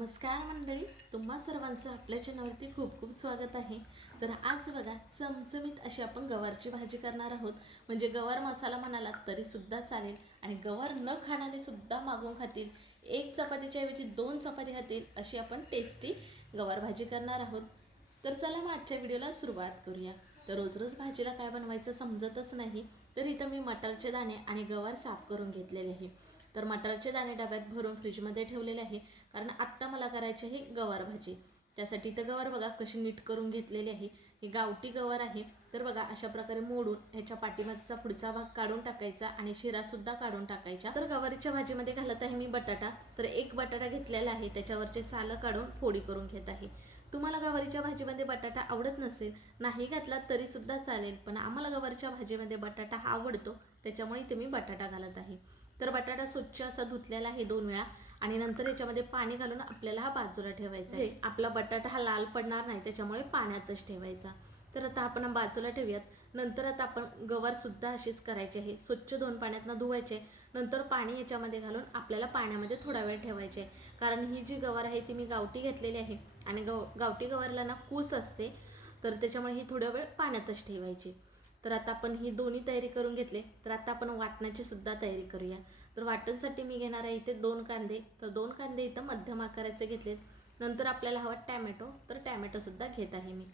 नमस्कार मंडळी तुम्हा सर्वांचं आपल्या चॅनलवरती खूप खूप स्वागत आहे. तर आज बघा चमचमीत अशी आपण गवारची भाजी करणार आहोत. म्हणजे गवार मसाला म्हणाला तरीसुद्धा चालेल आणि गवार न खाणारे सुद्धा मागून खातील. एक चपातीच्या ऐवजी दोन चपाती खातील अशी आपण टेस्टी गवार भाजी करणार आहोत. तर चला मग आजच्या व्हिडिओला सुरुवात करूया. तर रोज रोज भाजीला काय बनवायचं समजतच नाही. तर इथं मी मटारचे दाणे आणि गवार साफ करून घेतलेले आहे. तर मटारचे दाणे डब्यात भरून फ्रीजमध्ये ठेवलेले आहे. कारण आत्ता मला करायची आहे गवार भाजी. त्यासाठी तर गवार बघा कशी नीट करून घेतलेली आहे. ही गावठी गवार आहे. तर बघा अशा प्रकारे मोडून ह्याच्या पाठीमागचा पुढचा भाग काढून टाकायचा आणि शिरासुद्धा काढून टाकायचा. तर गवारीच्या भाजीमध्ये घालत आहे मी बटाटा. तर एक बटाटा घेतलेला आहे. त्याच्यावरचे सालं काढून फोडी करून घेत आहे. तुम्हाला गवारीच्या भाजीमध्ये बटाटा आवडत नसेल नाही घातला तरीसुद्धा चालेल. पण आम्हाला गवारीच्या भाजीमध्ये बटाटा हा आवडतो. त्याच्यामुळे इथे मी बटाटा घालत आहे. तर बटाटा स्वच्छ असा धुतलेला आहे दोन वेळा आणि नंतर याच्यामध्ये पाणी घालून आपल्याला हा बाजूला ठेवायचा आहे. आपला बटाटा हा लाल पडणार नाही त्याच्यामुळे पाण्यातच ठेवायचा. तर आता आपण बाजूला ठेवूयात. नंतर आता आपण गवार सुद्धा अशीच करायची आहे. स्वच्छ दोन पाण्यातनं धुवायचे नंतर पाणी याच्यामध्ये घालून आपल्याला पाण्यामध्ये थोडा वेळ ठेवायचे आहे. कारण ही जी गवार आहे ती मी गावठी घेतलेली आहे आणि गव गावठी गवारला ना कूस असते तर त्याच्यामुळे ही थोडा वेळ पाण्यातच ठेवायची. तर आता आपण ही दोन्ही तयारी करून घेतले. तर आता आपण वाटण्याची सुद्धा तयारी करूया. तर वाटणसाठी मी घेणार आहे इथे दोन कांदे. तर दोन कांदे इथं मध्यम आकाराचे घेतले नंतर आपल्याला हवा टॅमॅटो. तर टॅमॅटोसुद्धा घेत आहे मी.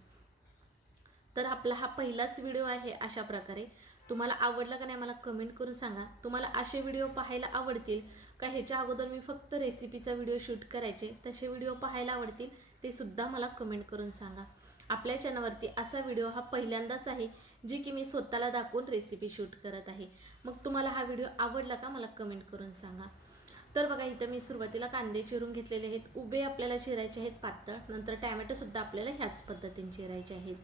तर आपला हा पहिलाच व्हिडिओ आहे अशा प्रकारे. तुम्हाला आवडला का नाही मला कमेंट करून सांगा. तुम्हाला असे व्हिडिओ पाहायला आवडतील का ह्याच्या अगोदर मी फक्त रेसिपीचा व्हिडिओ शूट करायचे तसे व्हिडिओ पाहायला आवडतील ते सुद्धा मला कमेंट करून सांगा. आपल्या चॅनलवरती असा व्हिडिओ हा पहिल्यांदाच आहे. जी की मी स्वतःला दाखवून रेसिपी शूट करत आहे. मग तुम्हाला हा व्हिडिओ आवडला का मला कमेंट करून सांगा. तर बघा इथं मी सुरुवातीला कांदे चिरून घेतलेले आहेत. उभे आपल्याला चिरायचे आहेत पातळ. नंतर टॅमॅटोसुद्धा आपल्याला ह्याच पद्धतीने चिरायचे आहेत.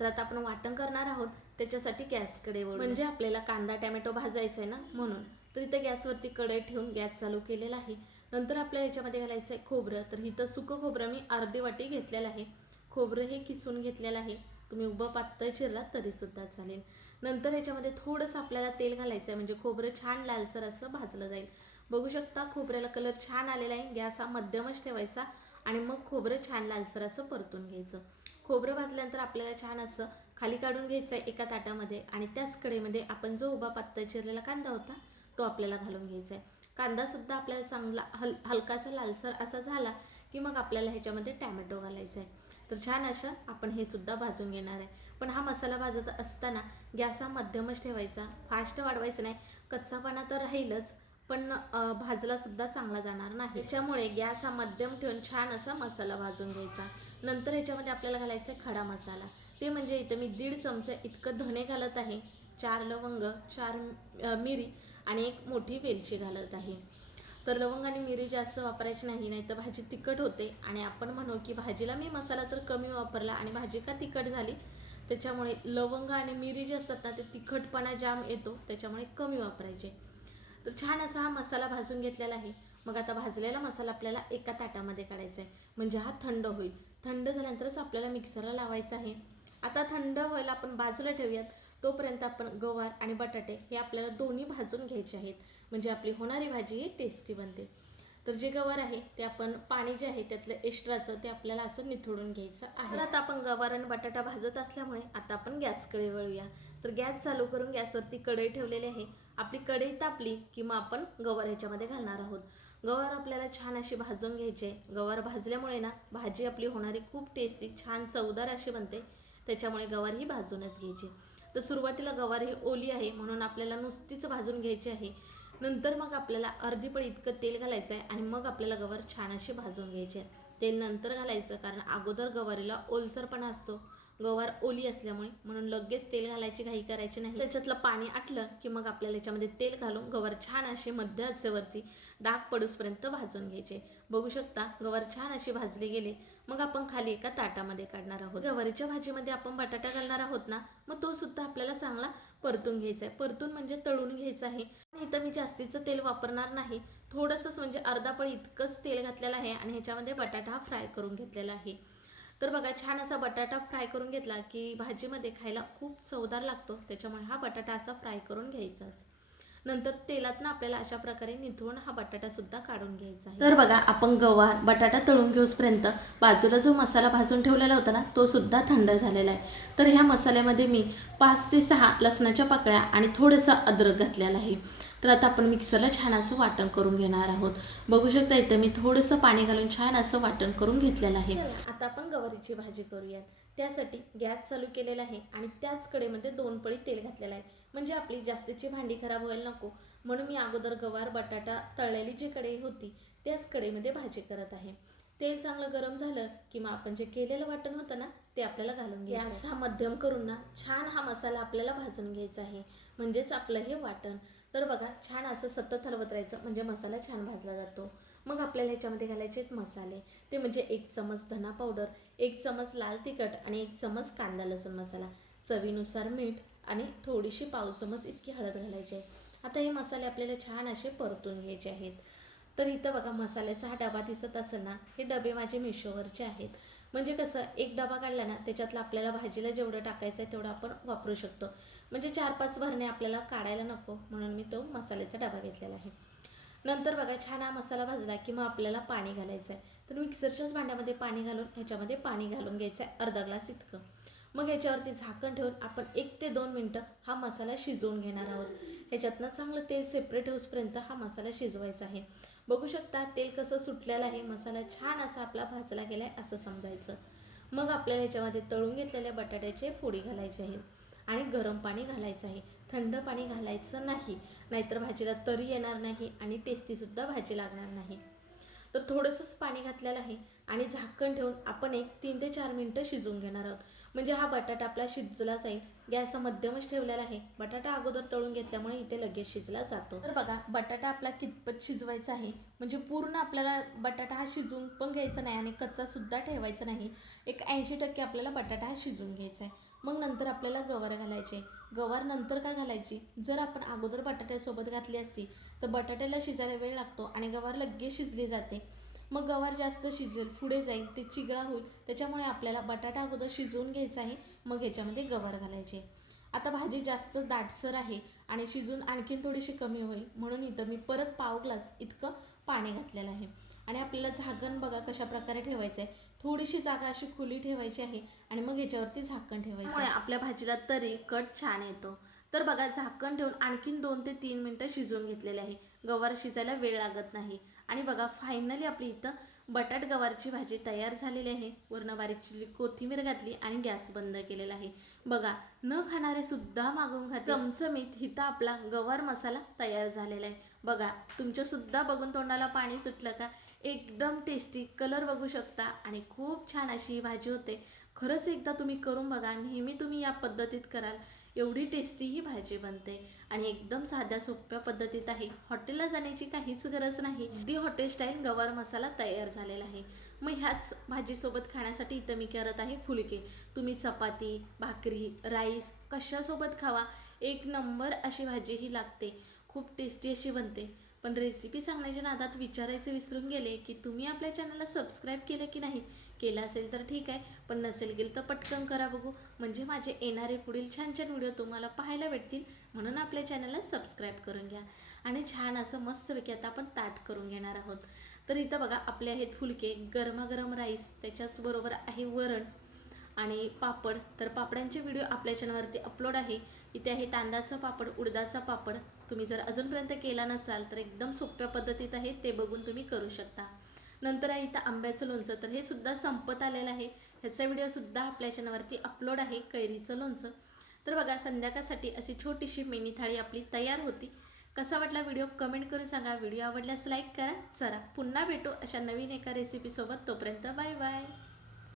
तर आता आपण वाटण करणार आहोत. त्याच्यासाठी गॅसकडे वळू म्हणजे आपल्याला कांदा टॅमॅटो भाजायचा आहे ना म्हणून. तर इथं गॅसवरती कढई ठेवून गॅस चालू केलेला आहे. नंतर आपल्याला याच्यामध्ये घालायचं आहे खोबरं. तर इथं सुकं खोबरं मी अर्धी वाटी घेतलेलं आहे. खोबरं हे किसून घेतलेलं आहे. तुम्ही उभं पातळ चिरलात तरीसुद्धा चालेल. नंतर याच्यामध्ये थोडंसं आपल्याला तेल घालायचं आहे म्हणजे खोबरं छान लालसर असं भाजलं जाईल. बघू शकता खोबऱ्याला कलर छान आलेला आहे गॅस हा मध्यमच ठेवायचा आणि मग खोबरं छान लालसर असं परतून घ्यायचं. खोबरं भाजल्यानंतर आपल्याला छान असं खाली काढून घ्यायचं आहे एका ताटामध्ये आणि त्याच कडेमध्ये आपण जो उभा पातळ चिरलेला कांदा होता तो आपल्याला घालून घ्यायचा आहे कांदासुद्धा आपल्याला चांगला हल हलकासा लालसर असा झाला की मग आपल्याला ह्याच्यामध्ये टॅमॅटो घालायचा आहे तर छान असं आपण हे सुद्धा भाजून घेणार आहे. पण हा मसाला भाजत असताना गॅस हा मध्यमच ठेवायचा. फास्ट वाढवायचा नाही. कच्चापणा तर राहीलच पण भाजला सुद्धा चांगला जाणार नाही. त्याच्यामुळे गॅस हा मध्यम ठेवून छान असा मसाला भाजून घ्यायचा. नंतर ह्याच्यामध्ये आपल्याला घालायचा आहे खडा मसाला. ते म्हणजे इथं मी दीड चमचे इतकं धने घालत आहे. चार लवंग चार मिरी आणि एक मोठी वेलची घालत आहे. तर लवंग आणि मिरी जास्त वापरायची नाही नाही तर भाजी तिखट होते. आणि आपण म्हणू की भाजीला मी मसाला तर कमी वापरला आणि भाजी का तिखट झाली? त्याच्यामुळे लवंग आणि मिरी जे असतात ना ते तिखटपणा जाम येतो त्याच्यामुळे कमी वापरायचे. तर छान असा हा मसाला भाजून घेतलेला आहे. मग आता भाजलेला मसाला आपल्याला एका ताटामध्ये काढायचा आहे. म्हणजे हा थंड होईल. थंड झाल्यानंतरच आपल्याला मिक्सरला लावायचा आहे. आता थंड व्हायला आपण बाजूला ठेवूयात. तोपर्यंत आपण गवार आणि बटाटे हे आपल्याला दोन्ही भाजून घ्यायचे आहेत. म्हणजे आपली होणारी भाजी ही टेस्टी बनते. तर जे गवार आहे ते आपण पाणी जे आहे त्यातलं एक्स्ट्राचं ते आपल्याला असं निथळून घ्यायचं आहे. तर आता आपण गवार आणि बटाटा भाजत असल्यामुळे आता आपण गॅसकडे वळूया. तर गॅस चालू करून गॅसवरती कढई ठेवलेली आहे. आपली कढई तापली की मग आपण गवार ह्याच्यामध्ये घालणार आहोत. गवार आपल्याला छान अशी भाजून घ्यायचे गवार भाजल्यामुळे ना भाजी आपली होणारी खूप टेस्टी छान चवदार अशी बनते. त्याच्यामुळे गवार ही भाजूनच घ्यायची तर सुरुवातीला गवार ही ओली आहे म्हणून आपल्याला नुसतीच भाजून घ्यायची आहे. नंतर मग आपल्याला अर्धी पळी इतकं तेल घालायचं आहे आणि मग आपल्याला गवार छान अशी भाजून घ्यायची आहे तेल नंतर घालायचं कारण अगोदर गवारीला ओलसरपणा असतो. गवार ओली असल्यामुळे म्हणून लगेच तेल घालायची घाई करायची नाही. त्याच्यातलं पाणी आटलं की मग आपल्याला याच्यामध्ये तेल घालून गवार छान असे मध्य आचेवरती डाग पडूसपर्यंत भाजून घ्यायचे. बघू शकता गवार छान अशी भाजले गेले. मग आपण खाली एका ताटामध्ये काढणार आहोत. गवारीच्या भाजीमध्ये आपण बटाटा घालणार आहोत ना मग तो सुद्धा आपल्याला चांगला परतून घ्यायचा आहे. परतून म्हणजे तळून घ्यायचा आहे. इथं मी जास्तीचं तेल वापरणार नाही. थोडंसंच म्हणजे अर्धा पळ इतकंच तेल घातलेलं आहे आणि ह्याच्यामध्ये बटाटा हा फ्राय करून घेतलेला आहे. तर बघा छान असा बटाटा फ्राय करून घेतला की भाजीमध्ये खायला खूप चवदार लागतो. त्याच्यामुळे हा बटाटा असा फ्राय करून घ्यायचाच. नंतर तेलातनं आपल्याला अशा प्रकारे निथळून हा बटाटा सुद्धा काढून घ्यायचा आहे. तर बघा आपण गवार बटाटा तळून घेऊसपर्यंत बाजूला जो मसाला भाजून ठेवलेला होता ना तो सुद्धा थंड झालेला आहे. तर ह्या मसाल्यामध्ये मी पाच ते सहा लसणाच्या पाकळ्या आणि थोडंसं अद्रक घातलेलं आहे. तर आता आपण मिक्सरला छान असं वाटण करून घेणार आहोत. बघू शकता इथं मी थोडंसं पाणी घालून छान असं वाटण करून घेतलेलं आहे. आता आपण गवारीची भाजी करूयात. त्यासाठी गॅस चालू केलेला आहे आणि त्याच कडेमध्ये दोन पळी तेल घातलेलं आहे. म्हणजे आपली जास्तीची भांडी खराब व्हायला नको. म्हणून मी अगोदर गवार बटाटा तळलेली जी कढई होती त्याच कढईमध्ये भाजी करत आहे. तेल चांगलं गरम झालं की मग आपण जे केलेलं वाटण होतं ना ते आपल्याला घालून घ्यायचं. गॅस हा मध्यम करून ना छान हा मसाला आपल्याला भाजून घ्यायचा आहे. म्हणजेच आपलं हे वाटण. तर बघा छान असं सतत हलवत राहायचं म्हणजे मसाला छान भाजला जातो. मग आपल्याला ह्याच्यामध्ये घालायचे आहेत मसाले. ते म्हणजे एक चमच धना पावडर एक चमच लाल तिखट आणि एक चमच कांदा लसूण मसाला. चवीनुसार मीठ आणि थोडीशी पाव चमच इतकी हळद घालायची आहे. आता हे मसाले आपल्याला छान असे परतून घ्यायचे आहेत. तर इथं बघा मसाल्याचा हा डबा दिसत असेल ना हे डबे माझे मिशोवरचे आहेत. म्हणजे कसं एक डबा काढला ना त्याच्यातलं आपल्याला भाजीला जेवढं टाकायचं आहे तेवढं आपण वापरू शकतो. म्हणजे चार पाच भरणे आपल्याला काढायला नको म्हणून मी तो मसाल्याचा डबा घेतलेला आहे. नंतर बघा छान हा मसाला भाजला की मग आपल्याला पाणी घालायचं आहे. तर मिक्सरच्याच भांड्यामध्ये पाणी घालून ह्याच्यामध्ये पाणी घालून घ्यायचं आहे अर्धा ग्लास इतकं. मग ह्याच्यावरती झाकण ठेवून आपण एक ते दोन मिनटं हा मसाला शिजवून घेणार आहोत. ह्याच्यातनं चांगलं तेल सेपरेट होईपर्यंत हा मसाला शिजवायचा आहे. बघू शकता तेल कसं सुटलेलं आहे मसाला छान असा आपला भाजला गेला आहे असं समजायचं. मग आपल्याला याच्यामध्ये तळून घेतलेल्या बटाट्याचे फोडी घालायचे आहेत आणि गरम पाणी घालायचं आहे. थंड पाणी घालायचं नाही नाहीतर भाजीला तरी येणार नाही आणि टेस्टीसुद्धा भाजी लागणार नाही. तर थोडंसंच पाणी घातलेलं आहे आणि झाकण ठेवून आपण एक तीन ते चार मिनटं शिजवून घेणार आहोत. म्हणजे हा बटाटा आपला शिजला जाईल. गॅस मध्यमच ठेवलेला आहे. बटाटा अगोदर तळून घेतल्यामुळे इथे लगेच शिजला जातो. तर बघा बटाटा आपला कितपत शिजवायचा आहे? म्हणजे पूर्ण आपल्याला बटाटा हा शिजवून पण घ्यायचा नाही आणि कच्चा सुद्धा ठेवायचा नाही. एक ऐंशी टक्के आपल्याला बटाटा हा शिजवून घ्यायचा आहे. मग नंतर आपल्याला गवार घालायचे. गवार नंतर का घालायची? जर आपण अगोदर बटाट्यासोबत घातली असती तर बटाट्याला शिजायला वेळ लागतो आणि गवार लगेच शिजली जाते. मग गवार जास्त शिजेल पुढे जाईल ते चिगळा होईल. त्याच्यामुळे आपल्याला बटाटा अगोदर शिजवून घ्यायचा आहे मग ह्याच्यामध्ये गवार घालायचे. आता भाजी जास्त दाटसर आहे आणि शिजून आणखीन थोडीशी कमी होईल. म्हणून इथं मी परत पाव ग्लास इतकं पाणी घातलेलं आहे. आणि आपल्याला झाकण बघा कशा प्रकारे ठेवायचं आहे. थोडीशी जागा अशी खुली ठेवायची आहे आणि मग ह्याच्यावरती झाकण ठेवायचं आपल्या भाजीला तरी कट छान येतो. तर बघा झाकण ठेवून आणखीन दोन ते तीन मिनटं शिजवून घेतलेले आहे. गवार शिजायला वेळ लागत नाही. आणि बघा फायनली आपली इथं बटाट गवारची भाजी तयार झालेली आहे. वर्ण बारीक चिरली कोथिंबीर घातली आणि गॅस बंद केलेला आहे. बघा न खाणारे सुद्धा मागून खा चमचमीत हिता आपला गवार मसाला तयार झालेला आहे. बघा तुमच्या सुद्धा बघून तोंडाला पाणी सुटलं का? एकदम टेस्टी कलर बघू शकता आणि खूप छान अशी ही भाजी होते. खरंच एकदा तुम्ही करून बघा. नेहमी तुम्ही या पद्धतीत कराल. एवढी टेस्टी ही भाजी बनते. आणि एकदम साध्या सोप्या पद्धतीत आहे. हॉटेलला जाण्याची काहीच गरज नाही. दी हॉटेल स्टाईल गवार मसाला तयार झालेला आहे. मग ह्याच भाजीसोबत खाण्यासाठी इथं मी करत आहे फुलके. तुम्ही चपाती भाकरी राईस कशासोबत खावा? एक नंबर अशी भाजी ही लागते. खूप टेस्टी अशी बनते. पण रेसिपी सांगण्याच्या नादात विचारायचं विसरून गेले की तुम्ही आपल्या चॅनलला सबस्क्राईब केलं की नाही? केलं असेल तर ठीक आहे पण नसेल गेलं तर पटकन करा बघू. म्हणजे माझे येणारे पुढील छान छान व्हिडिओ तुम्हाला पाहायला भेटतील म्हणून आपल्या चॅनलला सबस्क्राईब करून घ्या. आणि छान असं मस्तपैकी आता आपण ताट करून घेणार आहोत. तर इथं बघा आपले आहेत फुलके गरमागरम राईस त्याच्याचबरोबर आहे वरण आणि पापड. तर पापडांचे व्हिडिओ आपल्या चॅनलवरती अपलोड आहे. इथे आहे तांदळाचा पापड उडदाचा पापड तुम्ही जर अजूनपर्यंत केला नसाल तर एकदम सोप्या पद्धतीत आहे ते बघून तुम्ही करू शकता. नंतर आहे इथं आंब्याचं लोणचं. तर हे सुद्धा संपत आलेलं आहे. ह्याचा व्हिडिओसुद्धा आपल्या चॅनलवरती अपलोड आहे कैरीचं लोणचं. तर बघा संध्याकाळसाठी अशी छोटीशी मेनी थाळी आपली तयार होती. कसा वाटला व्हिडिओ कमेंट करून सांगा. व्हिडिओ आवडल्यास लाईक करा. चला पुन्हा भेटू अशा नवीन एका रेसिपीसोबत तोपर्यंत बाय बाय